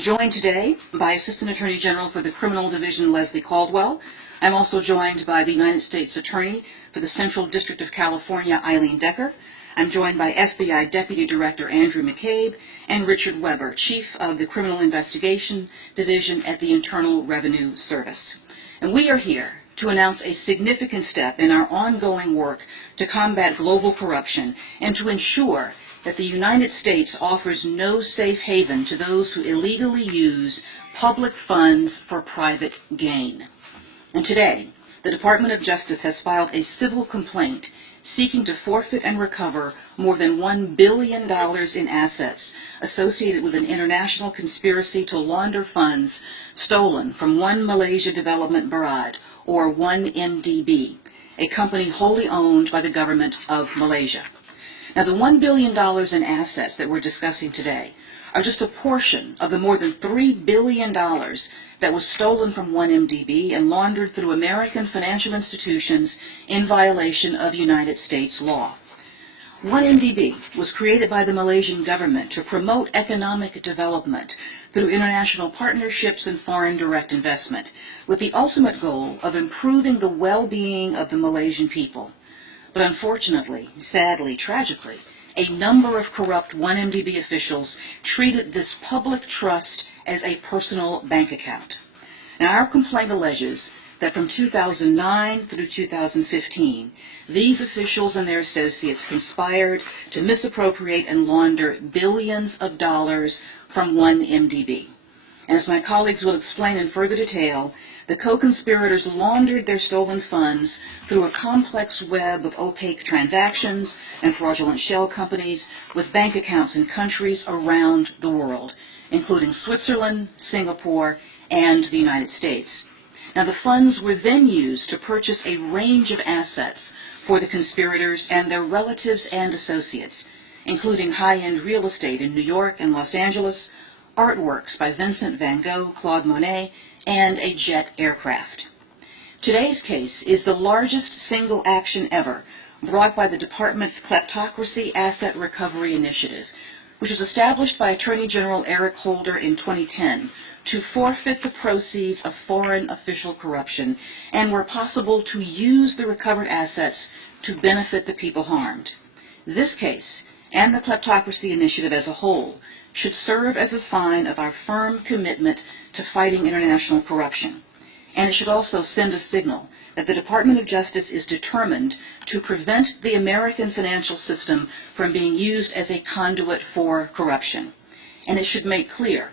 I'm joined today by Assistant Attorney General for the Criminal Division, Leslie Caldwell. I'm also joined by the United States Attorney for the Central District of California, Eileen Decker. I'm joined by FBI Deputy Director Andrew McCabe and Richard Weber, Chief of the Criminal Investigation Division at the Internal Revenue Service. And we are here to announce a significant step in our ongoing work to combat global corruption and to ensure that the United States offers no safe haven to those who illegally use public funds for private gain. And today, the Department of Justice has filed a civil complaint seeking to forfeit and recover more than $1 billion in assets associated with an international conspiracy to launder funds stolen from One Malaysia Development Berhad, or 1MDB, a company wholly owned by the government of Malaysia. Now, the $1 billion in assets that we're discussing today are just a portion of the more than $3 billion that was stolen from 1MDB and laundered through American financial institutions in violation of United States law. 1MDB was created by the Malaysian government to promote economic development through international partnerships and foreign direct investment, with the ultimate goal of improving the well-being of the Malaysian people. But unfortunately, sadly, tragically, a number of corrupt 1MDB officials treated this public trust as a personal bank account. Now, our complaint alleges that from 2009 through 2015, these officials and their associates conspired to misappropriate and launder billions of dollars from 1MDB. And as my colleagues will explain in further detail, the co-conspirators laundered their stolen funds through a complex web of opaque transactions and fraudulent shell companies with bank accounts in countries around the world, including Switzerland, Singapore, and the United States. Now, the funds were then used to purchase a range of assets for the conspirators and their relatives and associates, including high-end real estate in New York and Los Angeles, artworks by Vincent van Gogh, Claude Monet, and a jet aircraft. Today's case is the largest single action ever brought by the Department's Kleptocracy Asset Recovery Initiative, which was established by Attorney General Eric Holder in 2010 to forfeit the proceeds of foreign official corruption and, where possible, to use the recovered assets to benefit the people harmed. This case, and the Kleptocracy Initiative as a whole, should serve as a sign of our firm commitment to fighting international corruption. And it should also send a signal that the Department of Justice is determined to prevent the American financial system from being used as a conduit for corruption. And it should make clear